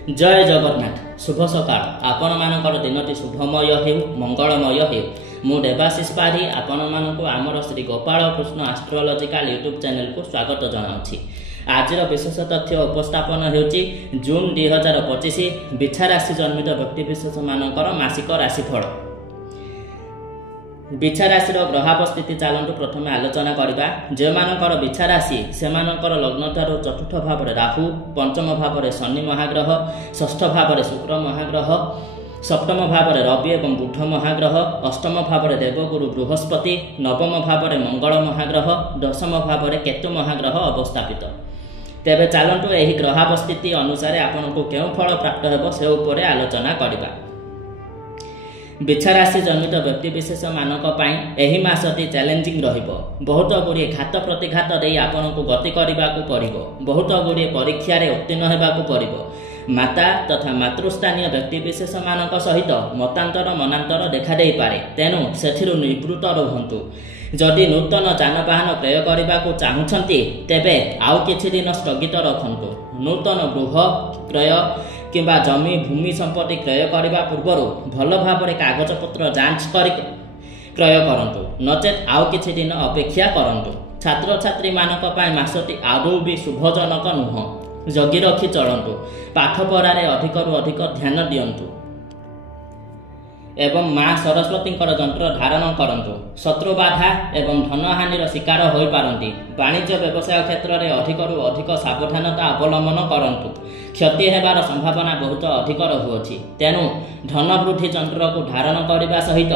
जय जगन्नाथ शुभ सकाळ आपण मानकर दिनटी शुभमय हेउ मंगलमय हेउ मु देवाशीष पारी आपण मानक आमर Shri Gopal Krishna astrological YouTube channel को स्वागत जनाउछि। आज विशेष तथ्य उपस्थापन हेउछि जून 2025 बिछा राशि जन्मित व्यक्ति विशेष मानकर मासिक राशिफल। बिछा राशि ग्रहावस्थिति चलतु प्रथम आलोचना करबा। जे मानकर बिछा राशि से मानकर लग्न ठारू चतुर्थ भाव में राहु, पंचम भाव में शनि महाग्रह, षष्ठ भाव में शुक्र महाग्रह, सप्तम भाव में रवि एवं बुध महाग्रह, अष्टम भाव में देवगुरु बृहस्पति, नवम भाव में मंगल महाग्रह, दशम भाव में केतु महाग्रह अवस्थापित। तेबे चलतु एही ग्रहावस्थिति अनुसार आपनको केउ फल प्राप्त हेबो से उपरे आलोचना करबा। बिछा राशि जन्मित व्यक्ति विशेष मानक पाई एही मासटी चैलेंजिंग रहिबो। बहुत गुड़िए घात प्रतिघात दे आपनको गति करबाकू पड़िबो। बहुत गुड़िए परीक्षा रे उत्तीर्ण हेबाकू पड़िबो। माता तथा मातृस्थानीय व्यक्ति विशेष मानक सहित मतांतर मनांतर देखा दे पारे, तेणु सेथिरु निवृत्त रहंतु। जदि नूतन जानवाहन क्रय करबाकू चाहुछंती तेबे आउ किछि दिन स्थगित रखंतु। नूतन गृह क्रय किंबा जमी भूमि संपत्ति क्रय करने पूर्व भल भाव कागज पत्र जांच कर क्रय करंतु, नचेत आउ किछि दिन अपेक्षा करंतु। छात्र छात्री मानक पाई मासटी आदौ भी शुभजनक नुह। जगी रखी चलंतु। पाठ पढ़ारे अधिकरु अधिक ध्यान दियंतु एवं माँ सरस्वती जंत्र धारण करंतु। शत्रु बाधा एवं धनहानिर शिकार हो पारंती। वाणिज्य व्यवसाय क्षेत्र में अधिकरु अधिक सावधानता अवलंबन करंतु। क्षति हेबार संभावना बहुत अधिक रहुअछि, तेणु धन वृद्धि जंत्र को धारण करने सहित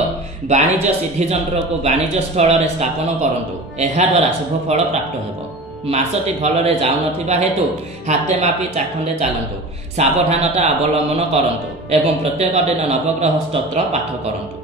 वाणिज्य सिद्धि जंत्र को वाणिज्य स्थल में स्थापन करंतु। एहा द्वारा शुभ फल प्राप्त हेबो। मासटी भलरे जाउनथिबा हेतु हाथे मापी चाखंडे चलंतु। सावधानता अवलंबन करंतु एवं प्रत्येक दिन नवग्रह स्तोत्र पाठ करंतु।